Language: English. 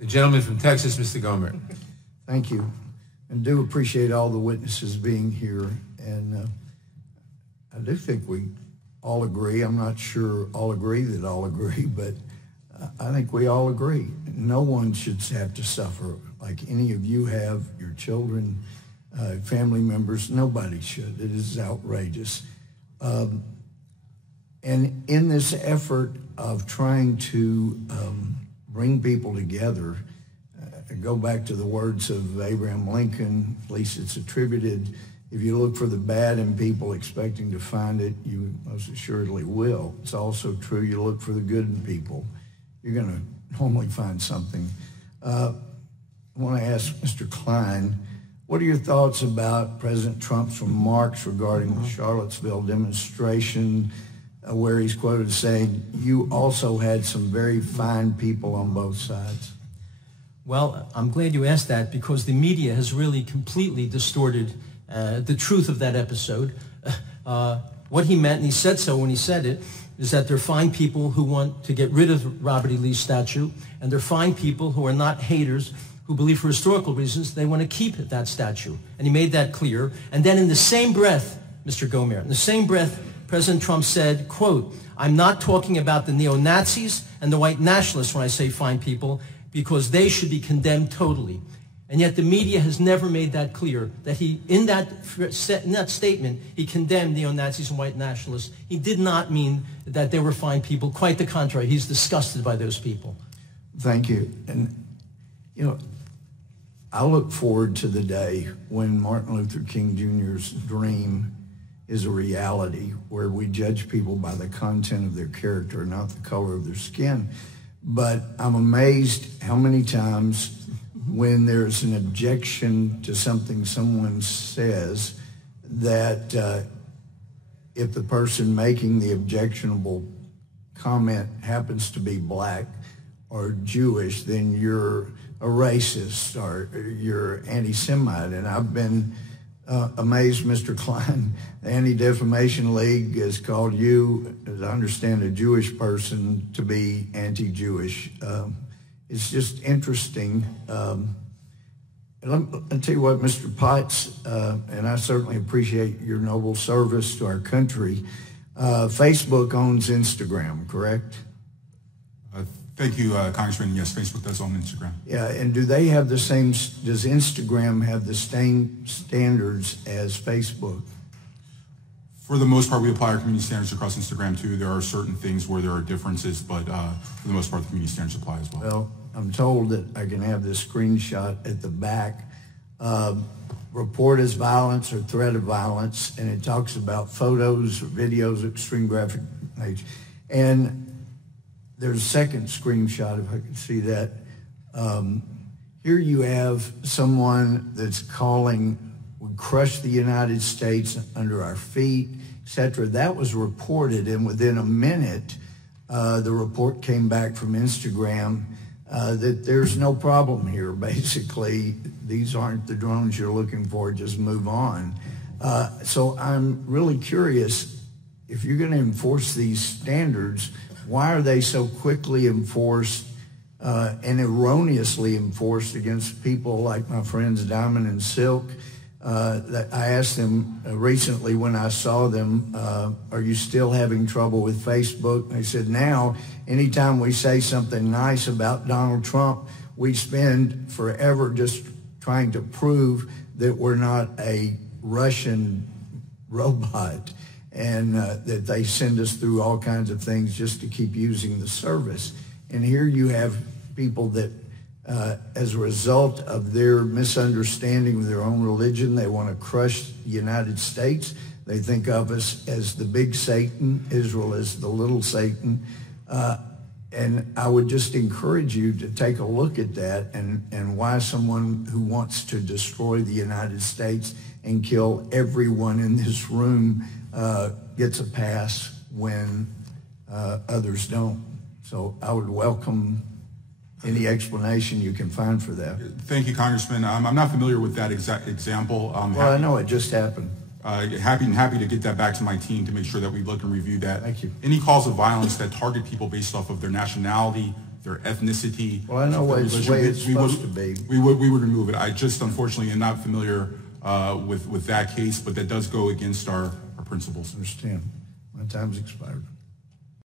The gentleman from Texas, Mr. Gohmert. Thank you. And do appreciate all the witnesses being here. And I do think we all agree. I'm not sure all agree that all agree, but I think we all agree. No one should have to suffer like any of you have, your children, family members. Nobody should. It is outrageous. And in this effort of trying to bring people together, go back to the words of Abraham Lincoln, at least it's attributed, if you look for the bad in people expecting to find it, you most assuredly will. It's also true you look for the good in people, you're going to normally find something. I want to ask Mr. Klein, what are your thoughts about President Trump's remarks regarding the Charlottesville demonstration, where he's quoted saying, "You also had some very fine people on both sides"? Well, I'm glad you asked that, because the media has really completely distorted the truth of that episode. What he meant, and he said so when he said it, is that they're fine people who want to get rid of Robert E. Lee's statue, and they're fine people who are not haters, who believe for historical reasons they want to keep that statue. And he made that clear. And then in the same breath, Mr. Gohmert, in the same breath, President Trump said, quote, "I'm not talking about the neo-Nazis and the white nationalists when I say fine people, because they should be condemned totally." And yet the media has never made that clear, that he, in that statement, he condemned neo-Nazis and white nationalists. He did not mean that they were fine people. Quite the contrary. He's disgusted by those people. Thank you. And, you know, I look forward to the day when Martin Luther King Jr.'s dream is a reality, where we judge people by the content of their character, not the color of their skin. But I'm amazed how many times when there's an objection to something someone says, that if the person making the objectionable comment happens to be black or Jewish, then you're a racist or you're anti-Semite. And I've been amazed, Mr. Klein, the Anti-Defamation League has called you, as I understand, a Jewish person to be anti-Jewish. It's just interesting. I'll tell you what, Mr. Potts, and I certainly appreciate your noble service to our country. Facebook owns Instagram, correct? Thank you, Congressman. Yes, Facebook does own Instagram. Yeah, and do they have the same, does Instagram have the same standards as Facebook? For the most part, we apply our community standards across Instagram too. There are certain things where there are differences, but for the most part, the community standards apply as well. Well, I'm told that I can have this screenshot at the back. Report as violence or threat of violence, and it talks about photos or videos of extreme graphic nature. And there's a second screenshot, if I can see that. Here you have someone that's calling, "We crush the United States under our feet," etc. That was reported, and within a minute, the report came back from Instagram that there's no problem here. Basically, these aren't the drones you're looking for, just move on. So I'm really curious, if you're going to enforce these standards, why are they so quickly enforced and erroneously enforced against people like my friends Diamond and Silk? That I asked them recently when I saw them, are you still having trouble with Facebook? And they said, now, anytime we say something nice about Donald Trump, we spend forever just trying to prove that we're not a Russian robot, and that they send us through all kinds of things just to keep using the service. And here you have people that, as a result of their misunderstanding of their own religion, they want to crush the United States. They think of us as the big Satan, Israel as the little Satan. And I would just encourage you to take a look at that, and why someone who wants to destroy the United States and kill everyone in this room gets a pass when others don't. So I would welcome any explanation you can find for that. Thank you, Congressman. I'm not familiar with that exact example. Well, I know it just happened. Happy to get that back to my team to make sure that we look and review that. Thank you. Any calls of violence that target people based off of their nationality, their ethnicity. Well, I know their it's the religion. way it's supposed to be. We would remove it. I just unfortunately am not familiar with that case, but that does go against our principles. Understand. My time's expired.